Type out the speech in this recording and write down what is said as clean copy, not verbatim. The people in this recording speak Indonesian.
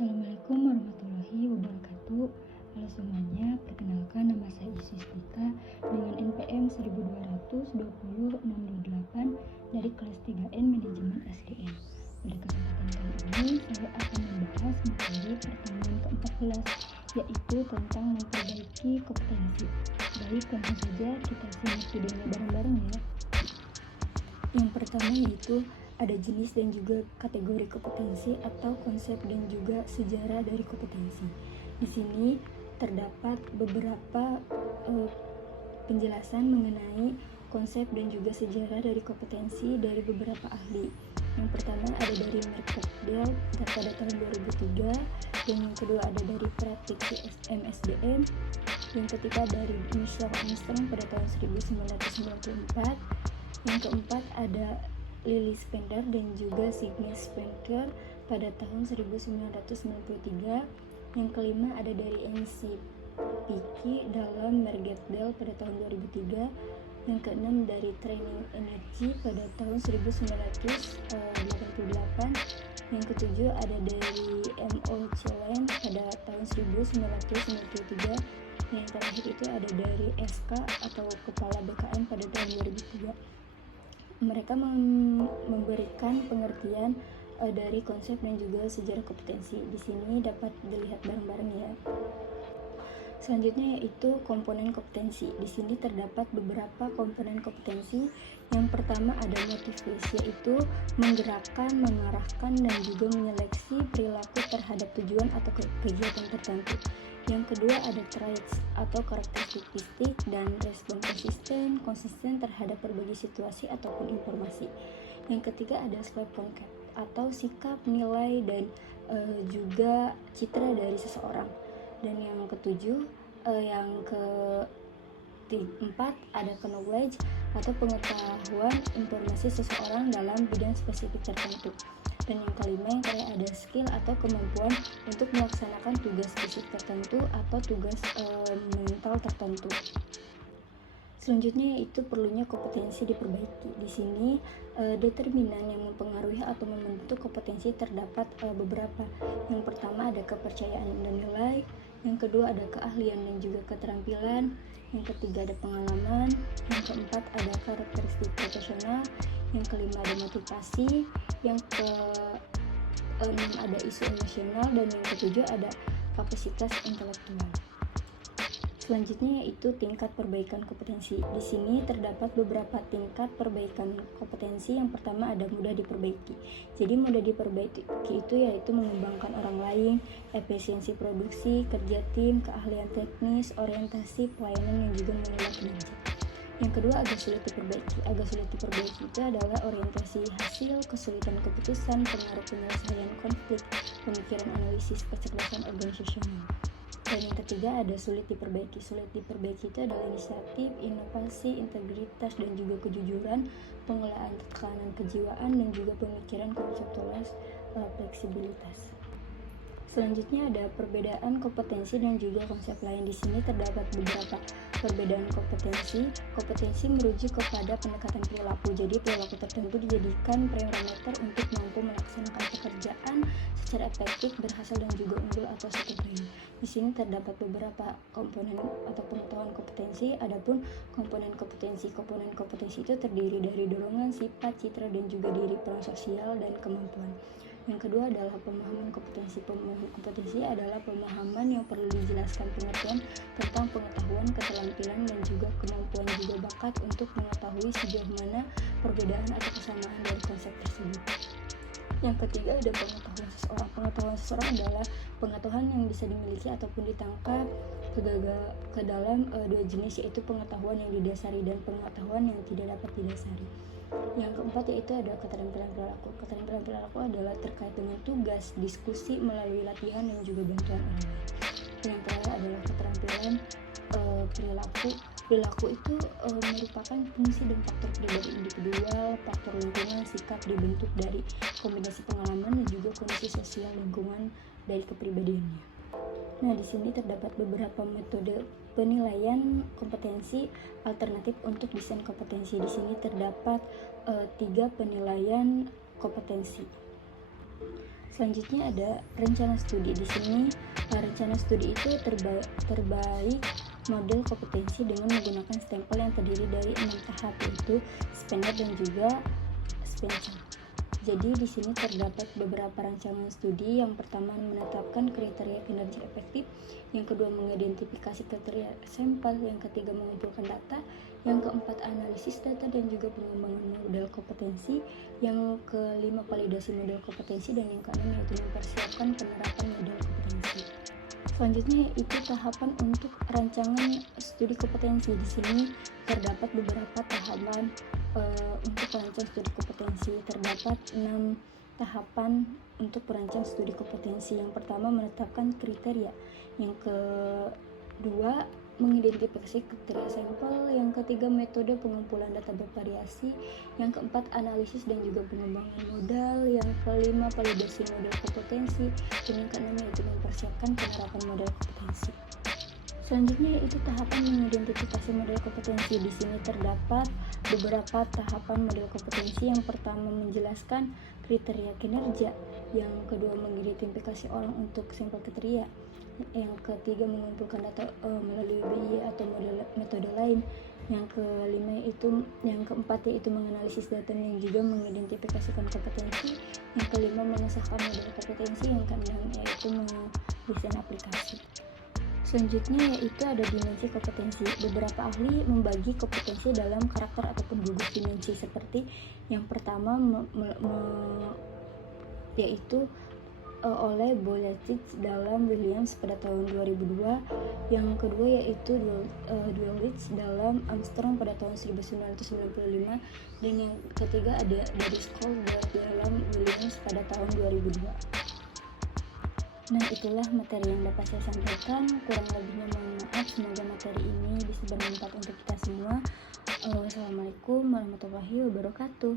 Assalamualaikum warahmatullahi wabarakatuh. Halo semuanya, perkenalkan nama saya Isistika dengan NPM 1220628 dari kelas 3N Manajemen SDM. Pada kesempatan kali ini saya akan membahas materi pertemuan ke-14, yaitu tentang memperbaiki kompetensi. Baik, langsung saja kita simak videonya bareng-bareng ya. Yang pertama yaitu ada jenis dan juga kategori kompetensi atau konsep dan juga sejarah dari kompetensi. Di sini terdapat beberapa penjelasan mengenai konsep dan juga sejarah dari kompetensi dari beberapa ahli. Yang pertama ada dari Mercadal pada tahun 2003, dan yang kedua ada dari Praktisi MSDM, yang ketiga dari Michelle Armstrong pada tahun 1994, yang keempat ada Lily Spender dan juga Sidney Spender pada tahun 1993. Yang kelima ada dari NC Picky dalam Mercadal pada tahun 2003. Yang keenam dari Training Energy pada tahun 1988. Yang ketujuh ada dari M.O. Chelen pada tahun 1993. Yang terakhir itu ada dari SK atau Kepala BKN pada tahun 2003. Mereka memberikan pengertian dari konsep dan juga sejarah kompetensi. Di sini dapat dilihat bareng-bareng ya. Selanjutnya yaitu komponen kompetensi. Di sini terdapat beberapa komponen kompetensi. Yang pertama ada motivasi, yaitu menggerakkan, mengarahkan, dan juga menyeleksi perilaku terhadap tujuan atau kegiatan tertentu. Yang kedua ada traits atau karakteristik dan respon konsisten terhadap berbagai situasi ataupun informasi. Yang ketiga ada self concept atau sikap, nilai, dan juga citra dari seseorang. Dan yang ketujuh, yang keempat ada knowledge atau pengetahuan informasi seseorang dalam bidang spesifik tertentu. Dan yang kelima yang kayak ada skill atau kemampuan untuk melaksanakan tugas fisik tertentu atau tugas mental tertentu. Selanjutnya yaitu perlunya kompetensi diperbaiki. Di sini determinan yang mempengaruhi atau membentuk kompetensi terdapat beberapa. Yang pertama ada kepercayaan dan nilai, yang kedua ada keahlian dan juga keterampilan, yang ketiga ada pengalaman, yang keempat ada karakteristik profesional, yang kelima ada motivasi, yang keenam ada isu emosional, dan yang ketujuh ada kapasitas intelektual. Selanjutnya yaitu tingkat perbaikan kompetensi. Di sini terdapat beberapa tingkat perbaikan kompetensi. Yang pertama ada mudah diperbaiki. Jadi mudah diperbaiki itu yaitu mengembangkan orang lain, efisiensi produksi, kerja tim, keahlian teknis, orientasi, pelayanan, yang juga mengelola kinerja. Yang kedua agak sulit diperbaiki. Agak sulit diperbaiki itu adalah orientasi hasil, kesulitan keputusan, pengaruh penyelesaian konflik, pemikiran analisis, kecerdasan organisasional. Dan yang ketiga ada sulit diperbaiki. Sulit diperbaiki itu adalah inisiatif, inovasi, integritas, dan juga kejujuran, pengelolaan tekanan kejiwaan, dan juga pemikiran konseptual, fleksibilitas. Selanjutnya ada perbedaan kompetensi dan juga konsep lain. Di sini terdapat beberapa perbedaan kompetensi. Kompetensi merujuk kepada pendekatan perilaku. Jadi perilaku tertentu dijadikan parameter untuk mampu melaksanakan pekerjaan secara efektif, berhasil, dan juga unggul atau seperti. Di sini terdapat beberapa komponen atau pengetahuan kompetensi. Adapun komponen kompetensi itu terdiri dari dorongan, sifat, citra, dan juga diri, peran sosial, dan kemampuan. Yang kedua adalah pemahaman kompetensi. Pemahaman kompetensi adalah pemahaman yang perlu dijelaskan pengertian tentang pengetahuan, keterampilan, dan juga kemampuan juga bakat untuk mengetahui sejauh mana perbedaan atau kesamaan dari konsep tersebut. Yang ketiga ada pengetahuan seseorang. Pengetahuan seseorang adalah pengetahuan yang bisa dimiliki ataupun ditangkap ke dalam dua jenis, yaitu pengetahuan yang didasari dan pengetahuan yang tidak dapat didasari. Yang keempat yaitu ada keterampilan perilaku. Keterampilan perilaku adalah terkait dengan tugas, diskusi melalui latihan, dan juga bantuan orang lain. Yang terakhir adalah keterampilan perilaku. Perilaku itu merupakan fungsi dan faktor pribadi individual, faktor lingkungan, sikap dibentuk dari kombinasi pengalaman dan juga kondisi sosial lingkungan dari kepribadiannya. Nah, di sini terdapat beberapa metode penilaian kompetensi alternatif untuk desain kompetensi. Di sini terdapat 3 penilaian kompetensi. Selanjutnya ada rencana studi. Di sini rencana studi itu terbaik model kompetensi dengan menggunakan stempel yang terdiri dari 6 tahap, yaitu Spender dan juga Spencer. Jadi di sini terdapat beberapa rancangan studi. Yang pertama, menetapkan kriteria kinerja efektif. Yang kedua, mengidentifikasi kriteria sampel. Yang ketiga, mengumpulkan data. Yang keempat, analisis data dan juga pengembangan model kompetensi. Yang kelima, validasi model kompetensi. Dan yang keenam yaitu mempersiapkan penerapan model kompetensi. Selanjutnya itu tahapan untuk rancangan studi kompetensi. Di sini terdapat beberapa tahapan untuk perancang studi kompetensi. Terdapat 6 tahapan untuk perancang studi kompetensi. Yang pertama, menetapkan kriteria. Yang kedua, mengidentifikasi kriteria sampel. Yang ketiga, metode pengumpulan data bervariasi. Yang keempat, analisis dan juga pengembangan modal. Yang kelima, validasi model kompetensi. Dan yang keenam yaitu mempersiapkan penerapan model kompetensi. Selanjutnya yaitu tahapan mengidentifikasi model kompetensi. Di sini terdapat beberapa tahapan model kompetensi. Yang pertama, menjelaskan kriteria kinerja. Yang kedua, mengidentifikasi orang untuk sampel kriteria. Yang ketiga, mengumpulkan data melalui BI atau metode lain. Yang kelima yang keempat yaitu menganalisis data yang juga mengidentifikasikan kompetensi. Yang kelima, mengesahkan model kompetensi. Yang keenam yaitu mendesain aplikasi. Selanjutnya yaitu ada dimensi kompetensi. Beberapa ahli membagi kompetensi dalam karakter ataupun gugus dimensi, seperti yang pertama yaitu oleh Boletich dalam Williams pada tahun 2002. Yang kedua yaitu Dulwich dalam Armstrong pada tahun 1995. Dan yang ketiga ada dari Scholz dalam Williams pada tahun 2002. Nah, itulah materi yang dapat saya sampaikan. Kurang lebihnya mohon maaf. Semoga materi ini bisa bermanfaat untuk kita semua. Wassalamualaikum warahmatullahi wabarakatuh.